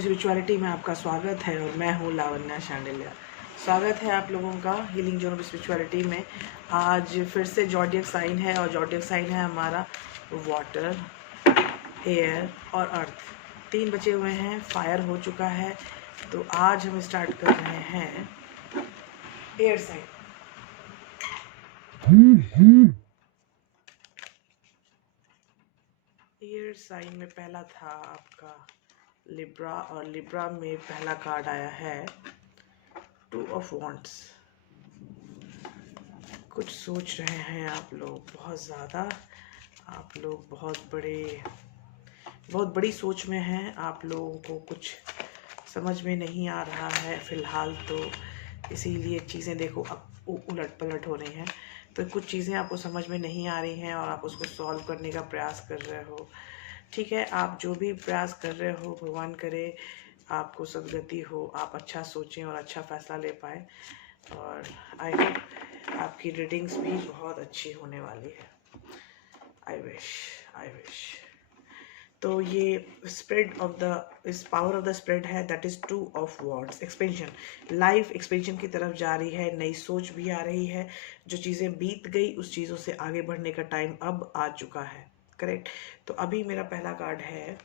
Spirituality में आपका स्वागत है और मैं हूँ लावण्या शांडिल्या। स्वागत है आप लोगों का हीलिंग जोन ऑफ स्पिरिचुअलिटी में। आज फिर से जॉडियक साइन है और जॉडियक साइन है हमारा वाटर, एयर और अर्थ। 3 बचे हुए हैं, फायर हो चुका है। तो आज हम स्टार्ट कर रहे हैं एयर साइन। एयर साइन में पहला था आपका लिब्रा और लिब्रा में पहला कार्ड आया है 2 ऑफ वॉन्ड्स। कुछ सोच रहे हैं आप लोग बहुत ज़्यादा। आप लोग बहुत बड़ी सोच में हैं। आप लोगों को कुछ समझ में नहीं आ रहा है फ़िलहाल, तो इसीलिए चीज़ें देखो अब उलट पलट हो रही हैं। तो कुछ चीज़ें आपको समझ में नहीं आ रही हैं और आप उसको सॉल्व करने का प्रयास कर रहे हो। ठीक है, आप जो भी प्रयास कर रहे हो, भगवान करे आपको सद्गति हो, आप अच्छा सोचें और अच्छा फैसला ले पाएँ। और आई होप आपकी रीडिंग्स भी बहुत अच्छी होने वाली है। I wish. तो ये स्प्रेड ऑफ द इस पावर ऑफ द स्प्रेड है, that is 2 of wands. Expansion, life expansion की तरफ जा रही है। नई सोच भी आ रही है। जो चीज़ें बीत गई उस चीज़ों से आगे बढ़ने का टाइम अब आ चुका है। करेक्ट। तो अभी मेरा पहला कार्ड है,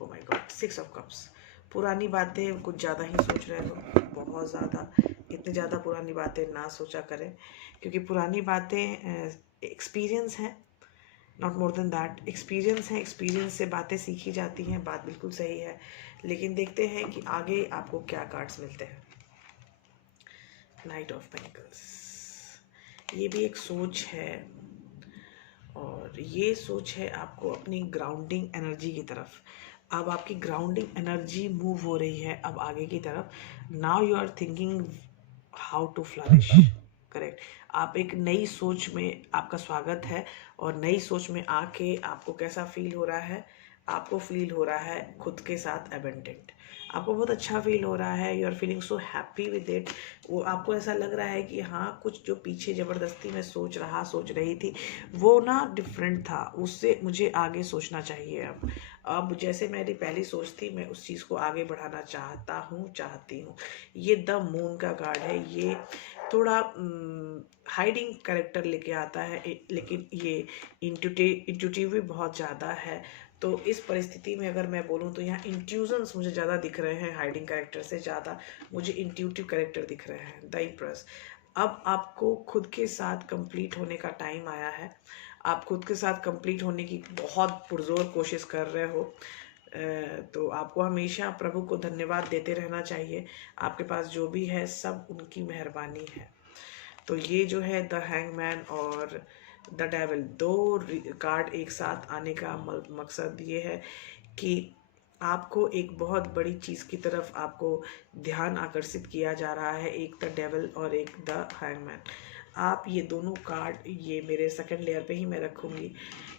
oh my God, 6 of cups. पुरानी बातें कुछ ज़्यादा ही सोच रहे हो, बहुत ज़्यादा। इतनी ज़्यादा पुरानी बातें ना सोचा करें, क्योंकि पुरानी बातें एक्सपीरियंस हैं, not more than that. Experience है, एक्सपीरियंस से बातें सीखी जाती हैं, बात बिल्कुल सही है। लेकिन देखते हैं कि आगे आपको क्या कार्ड्स मिलते हैं। नाइट ऑफ पेंटिकल्स, ये भी एक सोच है और ये सोच है आपको अपनी ग्राउंडिंग एनर्जी की तरफ। अब आपकी ग्राउंडिंग एनर्जी मूव हो रही है अब आगे की तरफ। Now you are thinking how to flourish. Correct. आप एक नई सोच में, आपका स्वागत है। और नई सोच में आके आपको कैसा फील हो रहा है? आपको फील हो रहा है खुद के साथ एबेंडेंट। आपको बहुत अच्छा फील हो रहा है। You are feeling so happy with it. वो आपको ऐसा लग रहा है कि हाँ, कुछ जो पीछे ज़बरदस्ती में सोच रही थी वो ना डिफरेंट था, उससे मुझे आगे सोचना चाहिए। अब जैसे मेरी पहली सोच थी, मैं उस चीज़ को आगे बढ़ाना चाहती हूँ। ये द मून का कार्ड है। ये थोड़ा हाइडिंग कैरेक्टर लेके आता है, लेकिन ये इंट्यूटिव भी बहुत ज़्यादा है। तो इस परिस्थिति में अगर मैं बोलूँ तो यहाँ इंट्यूजन्स मुझे ज़्यादा दिख रहे हैं, हाइडिंग कैरेक्टर से ज़्यादा मुझे इंट्यूटिव कैरेक्टर दिख रहे हैं। The impress. अब आपको खुद के साथ कंप्लीट होने का टाइम आया है। आप खुद के साथ कंप्लीट होने की बहुत पुरजोर कोशिश कर रहे हो। तो आपको हमेशा प्रभु को धन्यवाद देते रहना चाहिए। आपके पास जो भी है सब उनकी मेहरबानी है। तो ये जो है द हैंगमैन और द डेविल, 2 कार्ड एक साथ आने का मकसद ये है कि आपको एक बहुत बड़ी चीज़ की तरफ आपको ध्यान आकर्षित किया जा रहा है। एक द डेविल और एक द हैंगमैन। आप ये दोनों कार्ड, ये मेरे सेकंड लेयर पे ही मैं रखूँगी।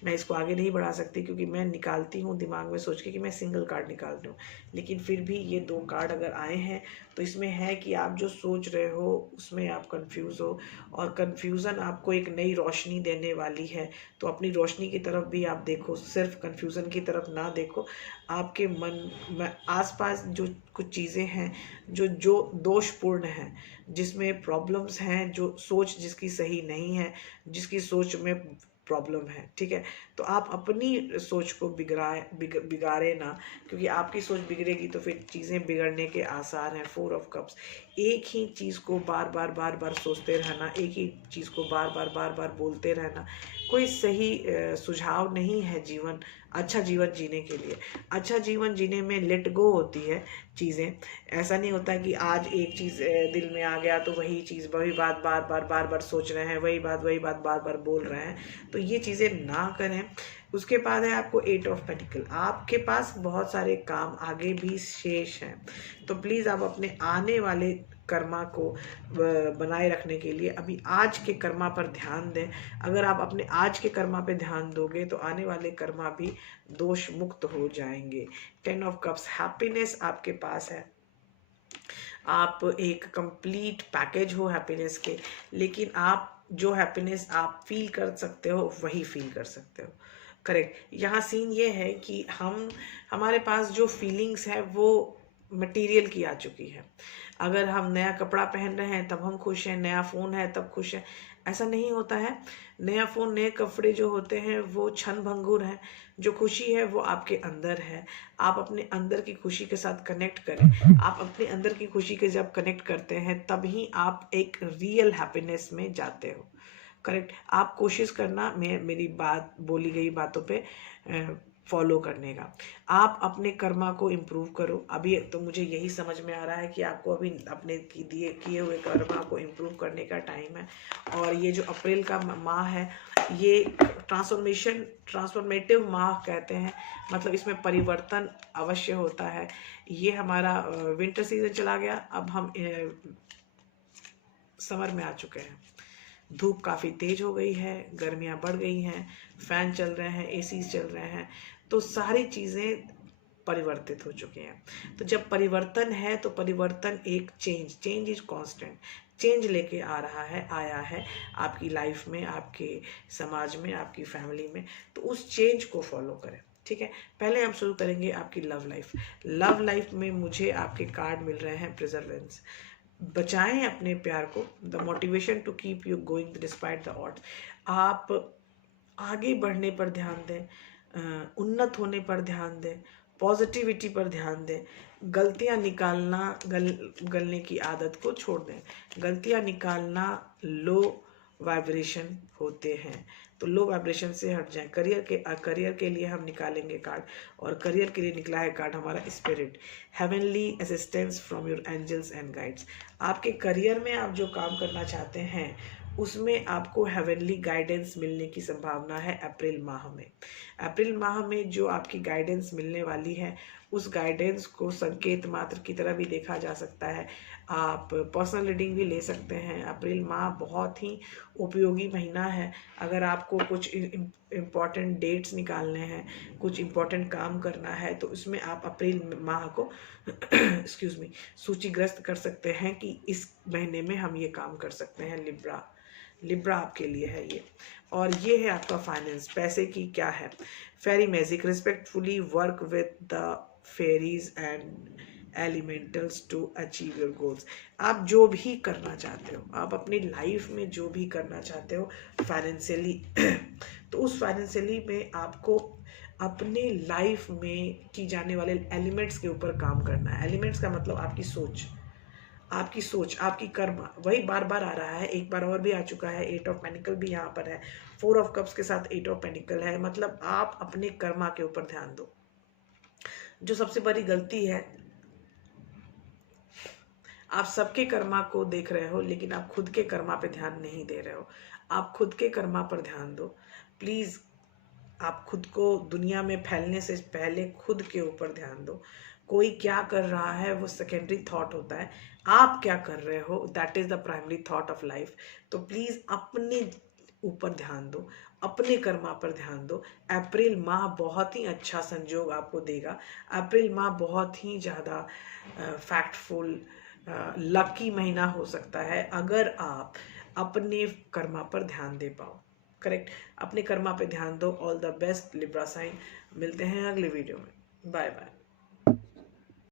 मैं इसको आगे नहीं बढ़ा सकती क्योंकि मैं निकालती हूँ दिमाग में सोच के कि मैं सिंगल कार्ड निकाल रही हूँ। लेकिन फिर भी ये 2 कार्ड अगर आए हैं तो इसमें है कि आप जो सोच रहे हो उसमें आप कंफ्यूज हो, और कंफ्यूज़न आपको एक नई रोशनी देने वाली है। तो अपनी रोशनी की तरफ भी आप देखो, सिर्फ कंफ्यूज़न की तरफ ना देखो। आपके मन में आसपास जो कुछ चीज़ें हैं जो दोषपूर्ण हैं, जिसमें प्रॉब्लम्स हैं, जो सोच जिसकी सही नहीं है, जिसकी सोच में प्रॉब्लम है, ठीक है। तो आप अपनी सोच को बिगाड़े ना, क्योंकि आपकी सोच बिगड़ेगी तो फिर चीज़ें बिगड़ने के आसार हैं। 4 ऑफ कप्स। एक ही चीज़ को बार बार सोचते रहना, एक ही चीज़ को बार बार बोलते रहना कोई सही सुझाव नहीं है। अच्छा जीवन जीने के लिए, अच्छा जीवन जीने में लेट गो होती है चीज़ें। ऐसा नहीं होता कि आज एक चीज़ दिल में आ गया तो वही चीज़, वही बात बार बार सोच रहे हैं, वही बात बार बार बोल रहे हैं। तो ये चीज़ें ना करें। उसके बाद है आपको 8 ऑफ पेंटिकल। आपके पास बहुत सारे काम आगे भी शेष हैं। तो प्लीज़ आप अपने आने वाले कर्मा को बनाए रखने के लिए अभी आज के कर्मा पर ध्यान दें। अगर आप अपने आज के कर्मा पे ध्यान दोगे तो आने वाले कर्मा भी दोष मुक्त हो जाएंगे। 10 ऑफ कप्स, हैप्पीनेस आपके पास है। आप एक कंप्लीट पैकेज हो हैप्पीनेस के, लेकिन आप जो हैप्पीनेस आप फील कर सकते हो वही फील कर सकते हो। करेक्ट। यहाँ सीन ये है कि हमारे पास जो फीलिंग्स है वो मटेरियल की आ चुकी है। अगर हम नया कपड़ा पहन रहे हैं तब हम खुश हैं, नया फ़ोन है तब खुश हैं, ऐसा नहीं होता है। नया फ़ोन, नए कपड़े जो होते हैं वो क्षण भंगुर हैं। जो खुशी है वो आपके अंदर है। आप अपने अंदर की खुशी के साथ कनेक्ट करें। आप अपने अंदर की खुशी के जब कनेक्ट करते हैं तभी आप एक रियल हैप्पीनेस में जाते हो। करेक्ट। आप कोशिश करना, मैं मेरी बात बोली गई बातों पे फॉलो करने का। आप अपने कर्मा को इम्प्रूव करो। अभी तो मुझे यही समझ में आ रहा है कि आपको अभी अपने किए हुए कर्मा को इम्प्रूव करने का टाइम है। और ये जो अप्रैल का माह है ये ट्रांसफॉर्मेटिव माह कहते हैं, मतलब इसमें परिवर्तन अवश्य होता है। ये हमारा विंटर सीजन चला गया, अब हम समर में आ चुके हैं। धूप काफ़ी तेज हो गई है, गर्मियाँ बढ़ गई हैं, फैन चल रहे हैं, एसी चल रहे हैं, तो सारी चीज़ें परिवर्तित हो चुकी हैं। तो जब परिवर्तन है तो परिवर्तन एक चेंज इज कांस्टेंट, चेंज लेके आया है आपकी लाइफ में, आपके समाज में, आपकी फैमिली में। तो उस चेंज को फॉलो करें। ठीक है, पहले हम शुरू करेंगे आपकी लव लाइफ। लव लाइफ में मुझे आपके कार्ड मिल रहे हैं प्रिजर्वेंस। बचाएं अपने प्यार को, the motivation to keep you going despite the odds. आप आगे बढ़ने पर ध्यान दें, उन्नत होने पर ध्यान दें, पॉजिटिविटी पर ध्यान दें। गलतियां निकालना, गलने की आदत को छोड़ दें। गलतियां निकालना लो वाइब्रेशन होते हैं, तो लो वाइब्रेशन से हट जाएं। करियर के लिए हम निकालेंगे कार्ड, और करियर के लिए निकला है कार्ड हमारा spirit, heavenly assistance from your angels and guides. आपके करियर में आप जो काम करना चाहते हैं उसमें आपको हेवनली गाइडेंस मिलने की संभावना है अप्रैल माह में। अप्रैल माह में जो आपकी गाइडेंस मिलने वाली है उस गाइडेंस को संकेत मात्र की तरह भी देखा जा सकता है। आप पर्सनल रीडिंग भी ले सकते हैं। अप्रैल माह बहुत ही उपयोगी महीना है। अगर आपको कुछ इम्पॉर्टेंट डेट्स निकालने हैं, कुछ इम्पॉर्टेंट काम करना है, तो उसमें आप अप्रैल माह को एक्सक्यूज मी सूचीग्रस्त कर सकते हैं कि इस महीने में हम ये काम कर सकते हैं। लिब्रा आपके लिए है ये। और ये है आपका फाइनेंस, पैसे की क्या है। Fairy magic, respectfully work with the fairies and elementals to achieve your goals. आप जो भी करना चाहते हो, आप अपनी लाइफ में जो भी करना चाहते हो फाइनेंशियली तो उस फाइनेंशियली में आपको अपने लाइफ में की जाने वाले एलिमेंट्स के ऊपर काम करना है। एलिमेंट्स का मतलब आपकी सोच, आपकी कर्म। वही बार बार आ रहा है, एक बार और भी आ चुका है। 8 ऑफ पेनिकल भी यहाँ पर है, 4 ऑफ कप्स के साथ 8 ऑफ पेनिकल है। मतलब आप अपने कर्मा के ऊपर ध्यान दो। जो सबसे बड़ी गलती है, आप सबके कर्मा को देख रहे हो लेकिन आप खुद के कर्मा पे ध्यान नहीं दे रहे हो। आप खुद के कर्मा पर ध्यान दो प्लीज़। आप खुद को दुनिया में फैलने से पहले खुद के ऊपर ध्यान दो। कोई क्या कर रहा है वो सेकेंडरी थॉट होता है, आप क्या कर रहे हो that is the primary thought of life. तो प्लीज़ अपने ऊपर ध्यान दो, अपने कर्मा पर ध्यान दो। अप्रैल माह बहुत ही अच्छा संजोग आपको देगा। अप्रैल माह बहुत ही ज़्यादा फैक्टफुल लकी महीना हो सकता है अगर आप अपने कर्मा पर ध्यान दे पाओ। करेक्ट, अपने कर्मा पे ध्यान दो। All the best libra sign. मिलते हैं अगले वीडियो में। Bye bye.